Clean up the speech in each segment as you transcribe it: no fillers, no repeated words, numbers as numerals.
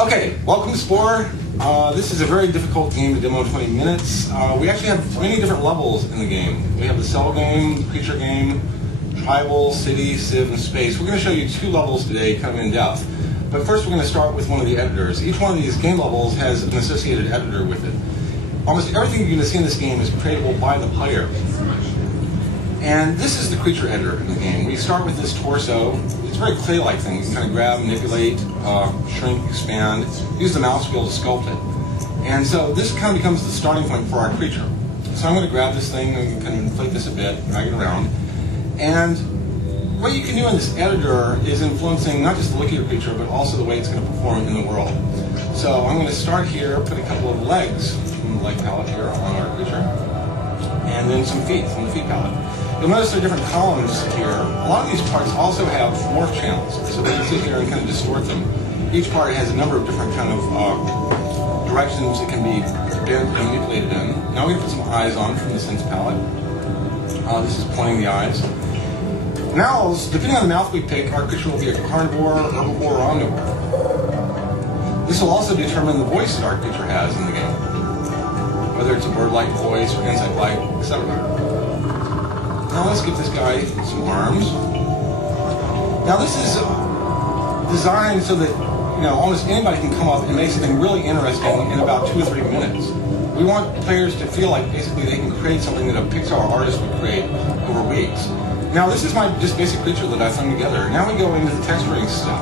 Okay, welcome to Spore. This is a very difficult game to demo in 20 minutes. We actually have many different levels in the game. We have the cell game, the creature game, tribal, city, civ, and space. We're going to show you 2 levels today, kind of in depth. But first we're going to start with one of the editors. Each one of these game levels has an associated editor with it. Almost everything you're going to see in this game is creatable by the player. And this is the creature editor in the game. We start with this torso. It's a very clay-like thing. You can kind of grab, manipulate, shrink, expand, use the mouse wheel to sculpt it. And so this kind of becomes the starting point for our creature. So I'm going to grab this thing and kind of inflate this a bit, drag it around. And what you can do in this editor is influencing not just the look of your creature, but also the way it's going to perform in the world. So I'm going to start here, put a couple of legs from the leg palette here on our creature, and then some feet from the feet palette. You'll notice there are different columns here. A lot of these parts also have morph channels, so they can sit here and kind of distort them. Each part has a number of different kind of directions it can be bent and manipulated in. Now we're going to put some eyes on from the sense palette. This is pointing the eyes. Mouths, depending on the mouth we pick, our creature will be a carnivore, herbivore, or omnivore. This will also determine the voice that our creature has in the game, whether it's a bird-like voice or insect-like, etc. Now let's give this guy some arms. Now this is designed so that almost anybody can come up and make something really interesting in about 2 or 3 minutes. We want players to feel like basically they can create something that a Pixar artist would create over weeks. Now this is my just basic creature that I've thrown together. Now we go into the texturing step.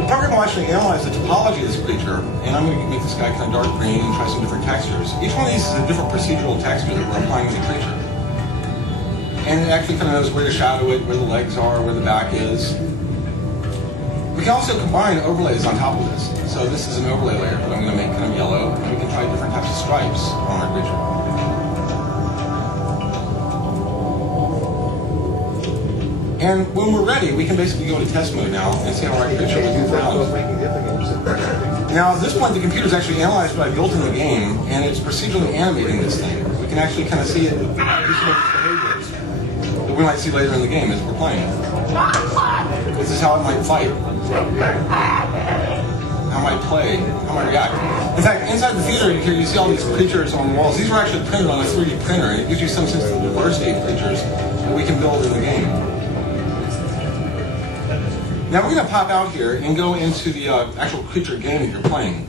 The program will actually analyze the topology of this creature, and I'm going to make this guy kind of dark green and try some different textures. Each one of these is a different procedural texture that we're applying to the creature. And it actually kind of knows where to shadow it, where the legs are, where the back is. We can also combine overlays on top of this. So this is an overlay layer that I'm going to make kind of yellow, and we can try different types of stripes on our creature. And when we're ready, we can basically go into test mode now and see how our creature will move around. Now at this point, the computer is actually analyzed what I built in the game, and it's procedurally animating this thing. We can actually kind of see it behaviors that we might see later in the game as we're playing. This is how it might fight, how it might play, how it might react. In fact, inside the theater here you see all these creatures on the walls. These were actually printed on a 3D printer, and it gives you some sense of the diversity of creatures that we can build in the game. Now we're going to pop out here and go into the actual creature game that you're playing.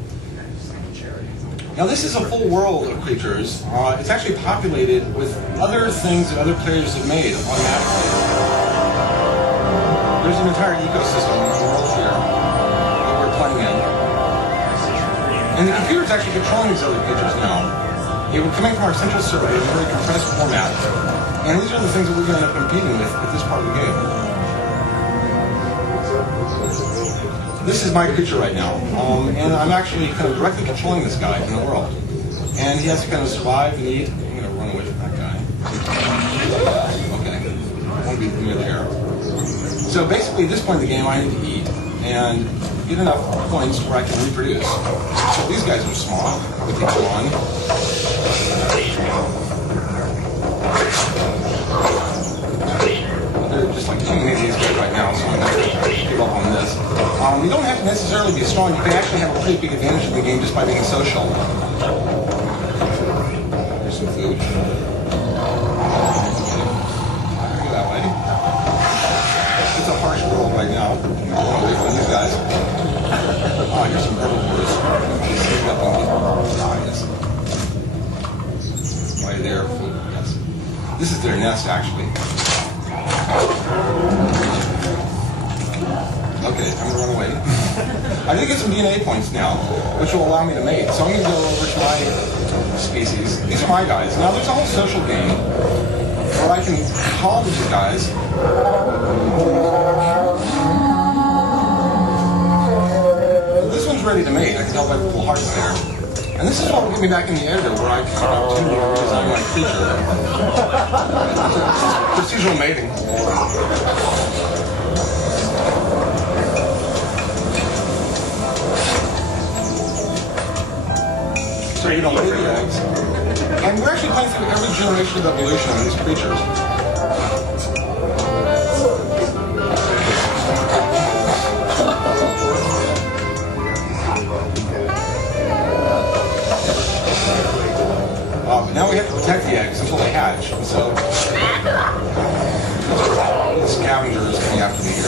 Now this is a full world of creatures. It's actually populated with other things that other players have made automatically. There's an entire ecosystem of the world here that we're playing in. And the computer is actually controlling these other creatures now. They were coming from our central server in a very compressed format. And these are the things that we're going to end up competing with at this part of the game. This is my creature right now, and I'm actually kind of directly controlling this guy in the world. And he has to kind of survive and eat. I'm going to run away from that guy. Okay, I want to be near there. So basically at this point in the game I need to eat and get enough points where I can reproduce. So these guys are small. We take one. They're just like too many of these guys right now, so I'm going to give up on this. You don't have to necessarily be strong. You can actually have a pretty big advantage in the game just by being social. Here's some food. Go that way. It's a harsh world right now. I'm going away from these guys. Oh, here's some herbivores. Right there. Yes. This is their nest, actually. Okay, I'm going to run away. I did get some DNA points now, which will allow me to mate. So I'm going to go over to my species. These are my guys. Now there's a whole social game where I can call these guys. This one's ready to mate. I can tell by the little hearts there. And this is what will get me back in the editor, where I can have an opportunity to design my creature. Procedural mating. So you don't lay the eggs. And we're actually playing through every generation of evolution of these creatures. Now we have to protect the eggs until they hatch. So the scavengers coming after me here.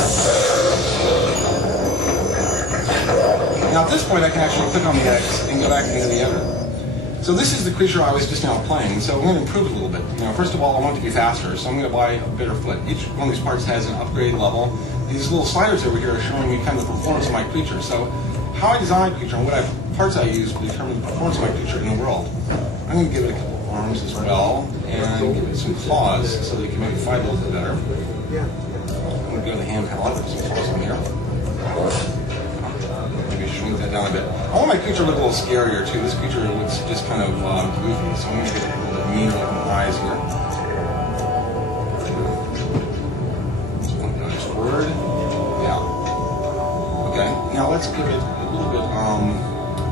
Now at this point I can actually click on the eggs and go back into the editor. So this is the creature I was just now playing, so I'm going to improve it a little bit. First of all, I want it to be faster, so I'm going to buy a bigger foot. Each one of these parts has an upgrade level. These little sliders over here are showing me kind of the performance of my creature. So how I design a creature and what parts I use will determine the performance of my creature in the world. I'm going to give it a couple of arms as well, and give it some claws so that it can maybe fight a little bit better. I'm going to go to the hand palette, put some claws on here. Shrink that down a bit. I want my creature to look a little scarier too. This creature looks just kind of goofy, so I'm going to get a little bit meaner looking eyes here. Nice word. Yeah. Okay. Now let's give it a little bit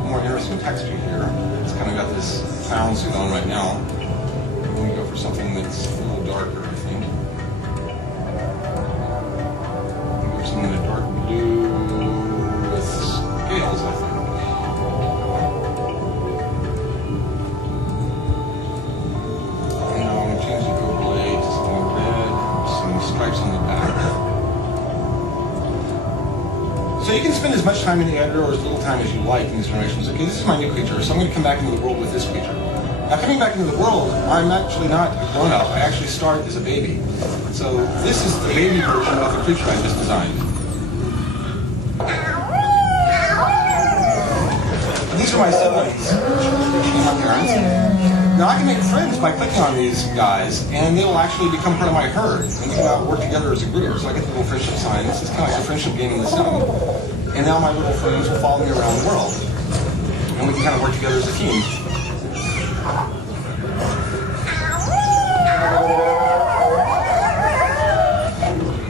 more interesting texture here. It's kind of got this clown suit on right now. I'm going to go for something that's a little darker, I think. Go for something in a dark blue. Scales, I think. And now I'm going to change the overlay to something red, some stripes on the back. So you can spend as much time in the editor or as little time as you like in these generations. Okay, this is my new creature, so I'm going to come back into the world with this creature. Now coming back into the world, I'm actually not a grown-up. I actually start as a baby. So this is the baby version of the creature I just designed. These are my siblings and my parents. Now I can make friends by clicking on these guys, and they will actually become part of my herd, and we can work together as a group. So I get the little friendship sign. This is kind of like a friendship game in the sim. And now my little friends will follow me around the world, and we can kind of work together as a team.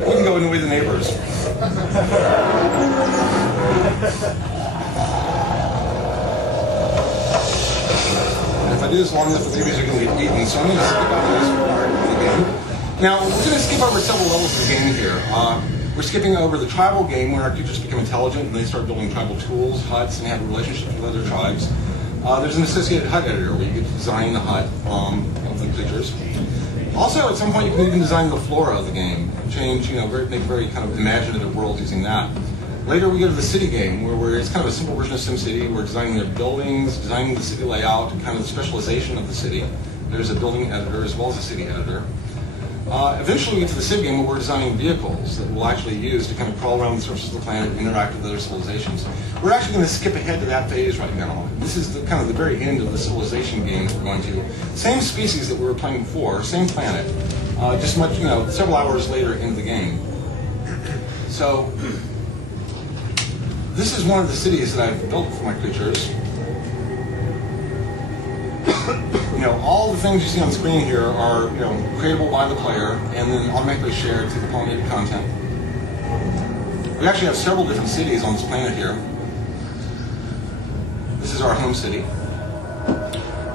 We can go and annoy the neighbors. If I do this long enough, the babies are going to get eaten, so I'm going to skip over this part of the game. Now, we're going to skip over several levels of the game here. We're skipping over the tribal game, where our creatures become intelligent and they start building tribal tools, huts, and have relationships with other tribes. There's an associated hut editor where you get to design the hut of the creatures. Also, at some point, you can even design the flora of the game, change, make very kind of imaginative worlds using that. Later, we go to the city game, where it's kind of a simple version of SimCity. We're designing their buildings, designing the city layout, and kind of the specialization of the city. There's a building editor as well as a city editor. Eventually, we get to the civ game where we're designing vehicles that we'll actually use to kind of crawl around the surface of the planet and interact with other civilizations. We're actually going to skip ahead to that phase right now. This is kind of the very end of the civilization game that we're going to. Same species that we were playing before, same planet, just much, several hours later into the game. So, this is one of the cities that I've built for my creatures. All the things you see on screen here are, creatable by the player and then automatically shared through the pollinated content. We actually have several different cities on this planet here. This is our home city.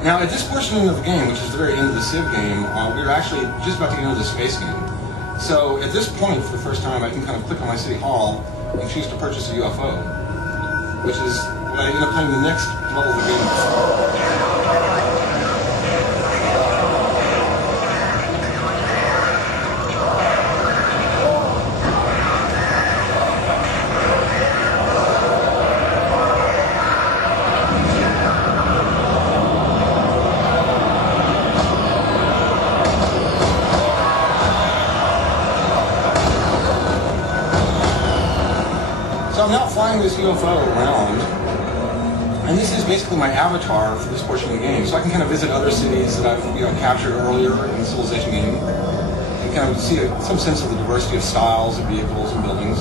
Now, at this portion of the game, which is the very end of the Civ game, we're actually just about to get into the space game. So, at this point, for the first time, I can kind of click on my city hall and choose to purchase a UFO, which is what I end up playing the next level of the game. So I'm now flying this UFO around, and this is basically my avatar for this portion of the game. So I can kind of visit other cities that I've captured earlier in the Civilization game, and kind of see some sense of the diversity of styles of vehicles and buildings.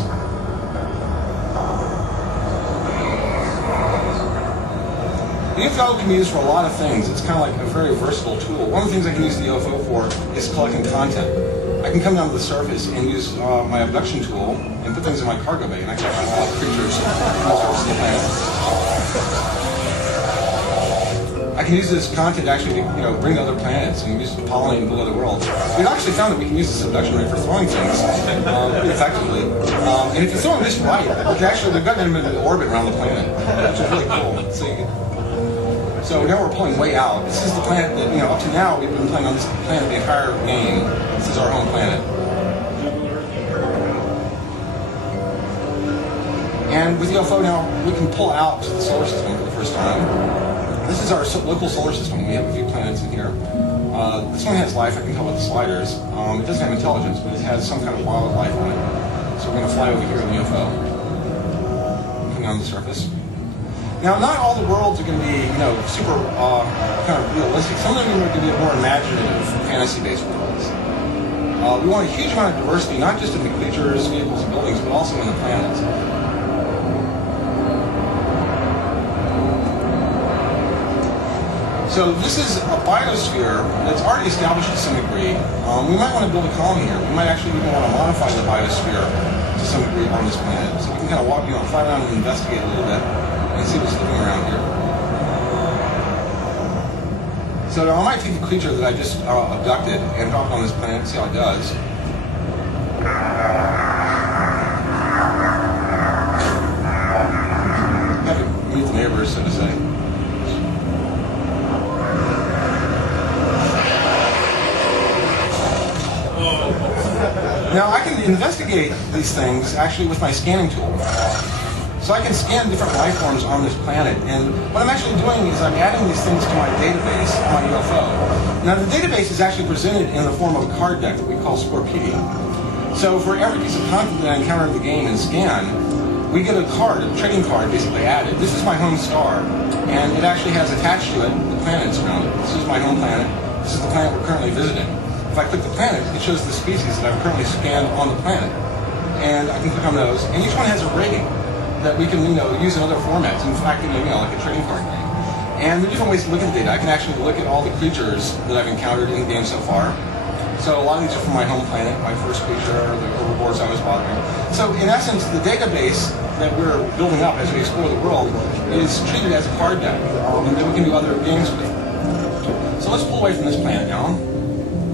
The UFO can be used for a lot of things. It's kind of like a very versatile tool. One of the things I can use the UFO for is collecting content. I can come down to the surface and use my abduction tool and put things in my cargo bay, and I can actually collect creatures on the surface of the planet. I can use this content actually to bring to other planets and use it to pollinate and build other worlds. We've actually found that we can use this abduction ray for throwing things pretty effectively. And if you throw them just right, they've gotten them into orbit around the planet, which is really cool. So you can, So now we're pulling way out. This is the planet that, up to now we've been playing on this planet the entire game. This is our home planet. And with UFO now, we can pull out to the solar system for the first time. This is our local solar system. We have a few planets in here. This one has life, I can tell by the sliders. It doesn't have intelligence, but it has some kind of wild life on it. So we're going to fly over here in the UFO. Coming on the surface. Now, not all the worlds are going to be, super kind of realistic. Some of them are going to be more imaginative, fantasy-based worlds. We want a huge amount of diversity, not just in the creatures, vehicles, and buildings, but also in the planets. So this is a biosphere that's already established to some degree. We might want to build a colony here. We might actually even want to modify the biosphere to some degree on this planet. So we can kind of walk, fly around and investigate a little bit and see what's living around here. So I might take the creature that I just abducted and drop it on this planet and see how it does. Have to meet the neighbors, so to say. Now I can investigate these things actually with my scanning tool. So I can scan different life forms on this planet, and what I'm actually doing is I'm adding these things to my database, my UFO. Now the database is actually presented in the form of a card deck that we call Sporepedia. So for every piece of content that I encounter in the game and scan, we get a card, a trading card basically added. This is my home star, and it actually has attached to it the planets around it. This is my home planet. This is the planet we're currently visiting. If I click the planet, it shows the species that I've currently scanned on the planet. And I can click on those, and each one has a rating that we can, use in other formats. In fact, like a trading card game. And there are different ways to look at the data. I can actually look at all the creatures that I've encountered in the game so far. So a lot of these are from my home planet, my first creature, or the herbivores I was bothering. So in essence, the database that we're building up as we explore the world is treated as a card deck, and then we can do other games with. So let's pull away from this planet now.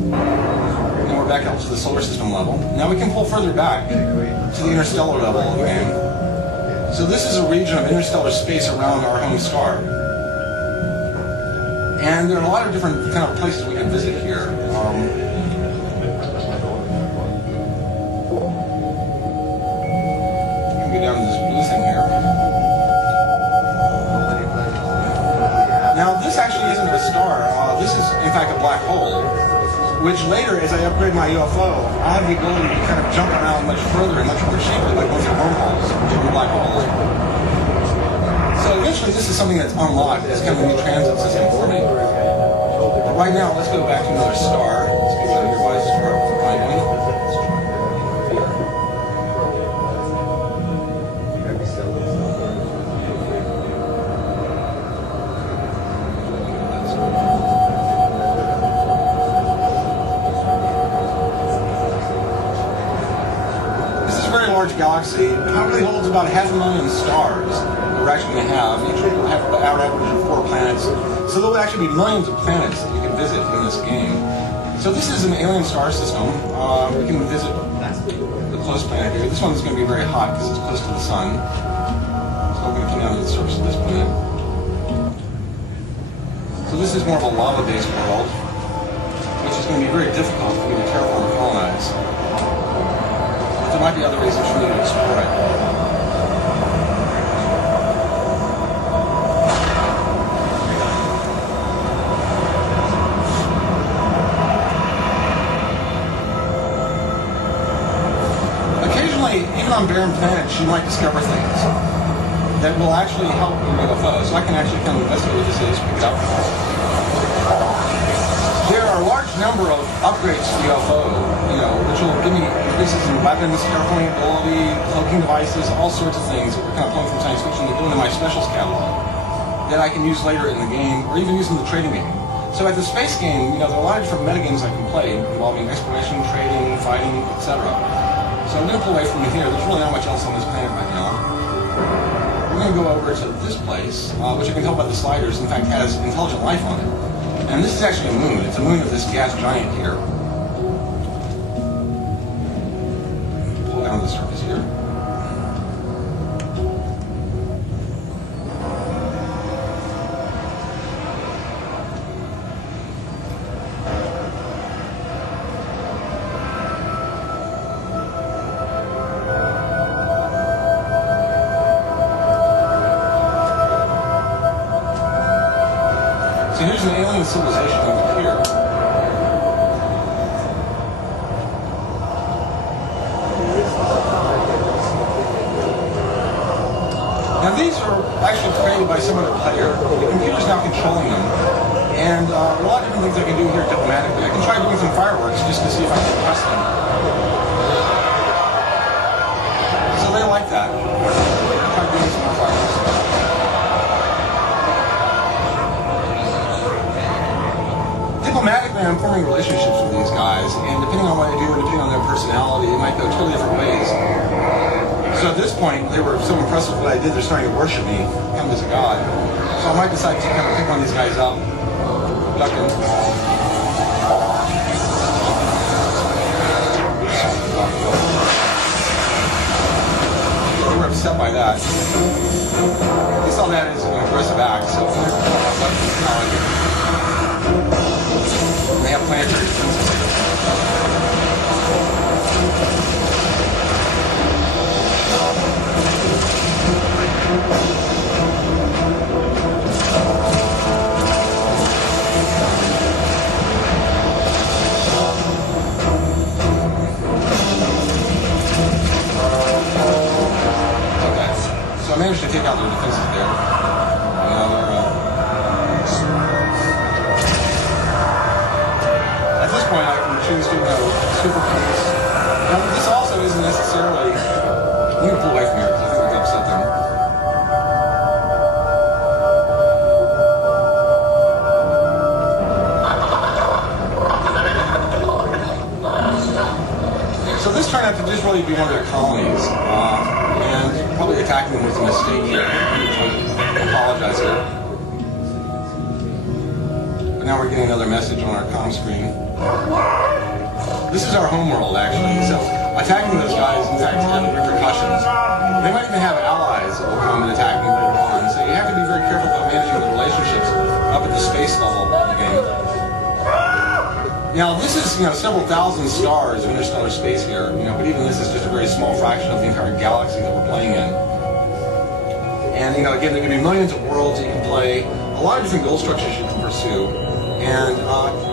And we're back up to the solar system level. Now we can pull further back to the interstellar level of the game. So this is a region of interstellar space around our home star. And there are a lot of different kind of places we can visit here. You can go down to this blue thing here. Now this actually isn't a star. This is in fact a black hole, which later, as I upgrade my UFO, I have the ability to kind of jump around much further and much more cheaply, like going through wormholes, different black holes. So eventually this is something that's unlocked as kind of a new transit system for me. But right now, let's go back to another star. Let's get out of here by star behind me. Large galaxy probably holds about 500,000 stars that we're actually going to have. Each will have an average of 4 planets. So there will actually be millions of planets that you can visit in this game. So this is an alien star system. We can visit the close planet here. This one's going to be very hot because it's close to the sun. So we're going to come down to the surface of this planet. So this is more of a lava-based world, which is going to be very difficult for me to terraform and colonize. There might be other reasons for me to explore it. Occasionally, even on barren planets, you might discover things that will actually help your UFO. So I can actually come investigate what this is, pick it up. There are a large number of upgrades to the UFO, which will give me increases in weapons, terraforming ability, cloaking devices, all sorts of things that we're kind of pulling from science fiction that go into my specials catalog that I can use later in the game, or even use in the trading game. So at the space game, there are a lot of different metagames I can play involving exploration, trading, fighting, etc. So I'm going to pull away from here. There's really not much else on this planet right now. We're going to go over to this place, which I can tell by the sliders, in fact, has intelligent life on it. And this is actually a moon. It's a moon of this gas giant here. Pull down the surface here. So here's an alien civilization over here. Now these are actually created by some other player. The computer's now controlling them. And there are a lot of different things I can do here diplomatically. I can try doing some fireworks just to see if I can impress them. So they like that. I'll try doing some more fireworks. Diplomatically, I'm forming relationships with these guys, and depending on what I do and depending on their personality, it might go totally different ways. So at this point, they were so impressed with what I did, they're starting to worship me, come as a god. So I might decide to kind of pick one of these guys up. Duck him. They were upset by that. They saw that as an aggressive act, so they have planetary defenses. So I managed to take out their defenses there. At this point, I can choose to super focus. Now, this also isn't necessarily. You can pull away from here because I think it's upset them. So this turned out to just really be one of their colonies. And probably attacking them was a mistake here. I apologize here. But now we're getting another message on our comm screen. This is our home world, actually. So attacking those guys, in fact, have repercussions. They might even have allies that will come and attack me later on. So you have to be very careful about managing the relationships up at the space level of the game. Now, this is, several thousand stars of interstellar space here, but even this is just a very small fraction of the entire galaxy that we're playing in. And, again, there can be millions of worlds that you can play, a lot of different goal structures you can pursue. And,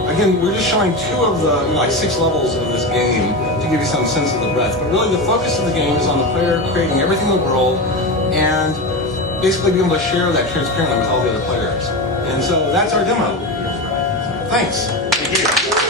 again, we're just showing 2 of the, 6 levels of this game to give you some sense of the breadth. But really, the focus of the game is on the player creating everything in the world and basically being able to share that transparently with all the other players. And so that's our demo. Thanks. Thank you.